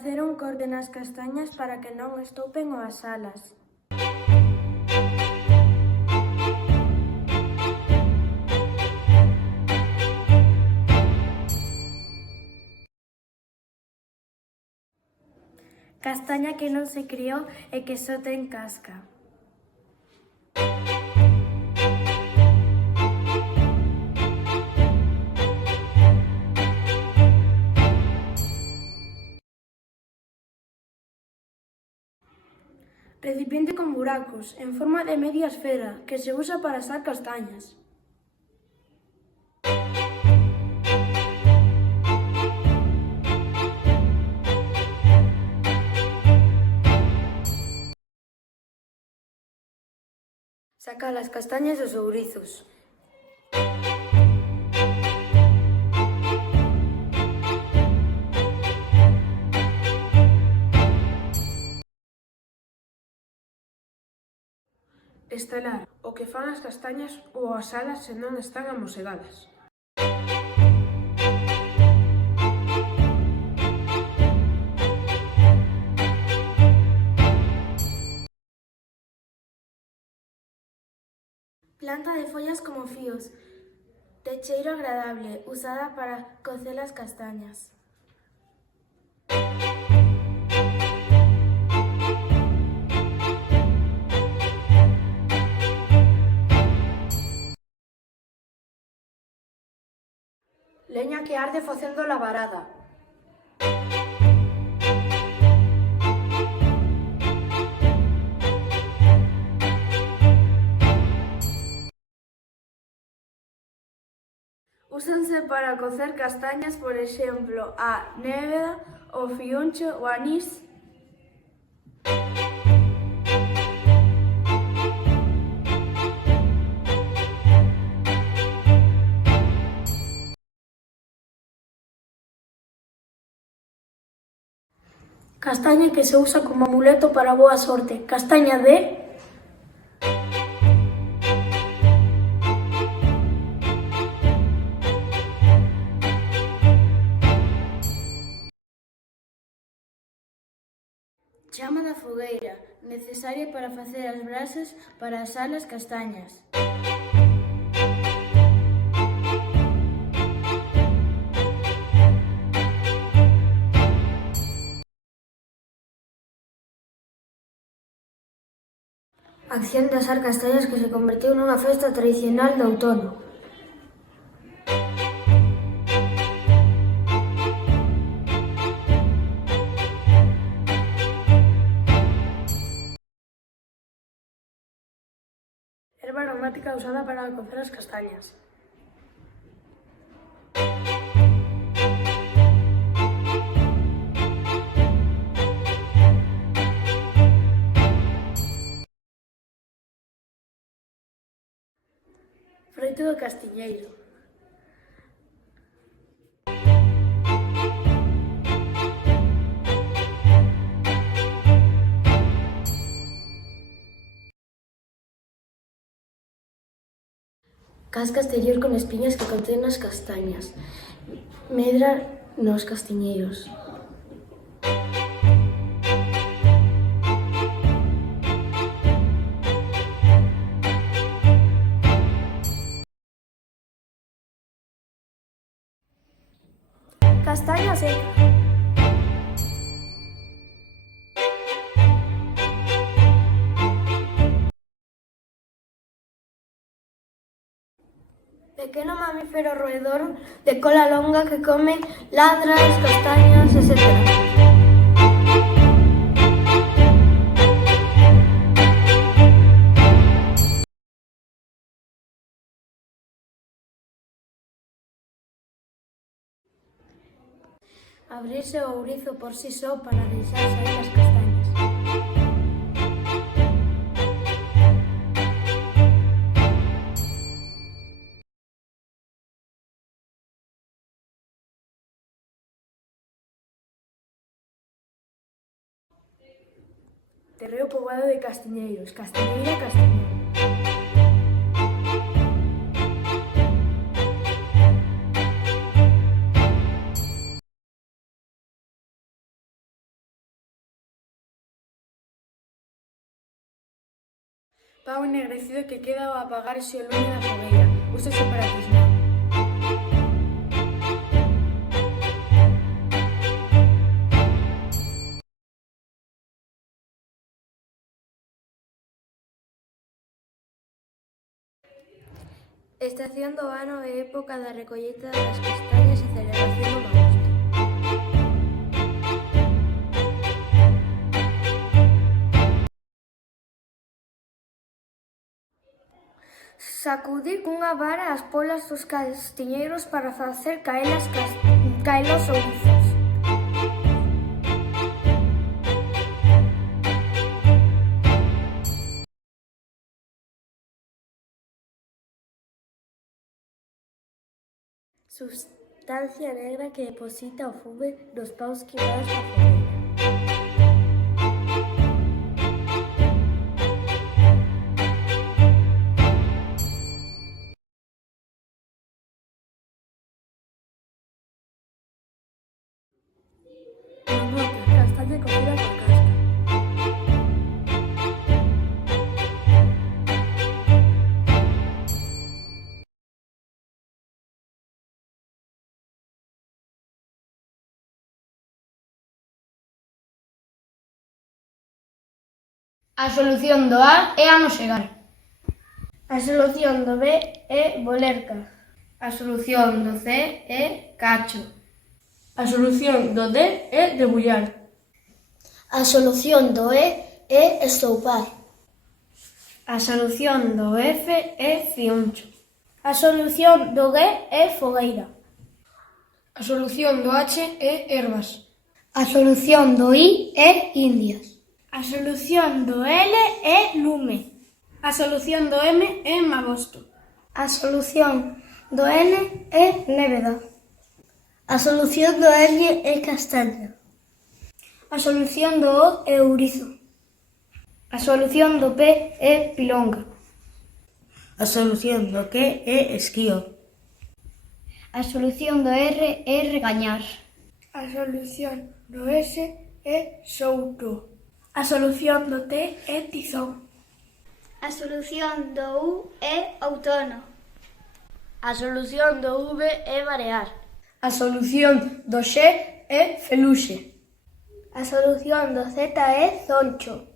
Facer un corte nas castañas para que non estoupen ou as alas. Castaña que non se criou e que só ten casca. Recipiente con buracos, en forma de media esfera, que se usa para asar castañas. Sacar as castañas dos ourizos. Estalar, o que fan as castañas ou as alas se non están amosegadas. Planta de follas como fíos, de cheiro agradable, usada para cocer as castañas. Leña que arde facendo lavarada. Úsanse para cocer castañas, por exemplo, a néveda, o fiuncho, o anís. Castaña que se usa como amuleto para boa sorte. Castaña de... Chama da fogueira, necesaria para facer as brasas para asar as castañas. Acción de asar castañas que se convertiu nunha festa tradicional do outono. Erva aromática usada para cocer as castañas. Froito do castiñeiro. Casca exterior con espiñas que contén as castañas. Medra nos castiñeiros. Castaña seca. Pequeno mamífero roedor de cola longa que come ladras, castañas, etc. Abrirse o ourizo por si só para deixar sair as castañas. Terreo poboado de castiñeiros. Castiñeira, castiñeiro. Pau ennegrecido que queda ao apagarse o lume da fogueira. Úsase para tisnar. Estación do ano é época da recolleita das castañas e celebración do magosto. Sacudir cunha vara as pólas dos castiñeiros para facer caer os ouzos. Substancia negra que deposita o fume nos paus quemados na fogueira. Castaña cocida con casca. A solución do A é amosegar. A solución do B é bolerca. A solución do C é cacho. A solución do D é debullar. A solución do E é estoupar. A solución do F é fioncho. A solución do G é fogueira. A solución do H é ervas. A solución do I é indias. A solución do L é lume. A solución do M é magosto. A solución do N é nébeda. A solución do L é castaña. A solución do O é ourizo. A solución do P é pilonga. A solución do Q é esquío. A solución do R é regañar. A solución do S é souto. A solución do T é tizón. A solución do U é outono. A solución do V é marear. A solución do X é feluxe. A solución do Z é zoncho.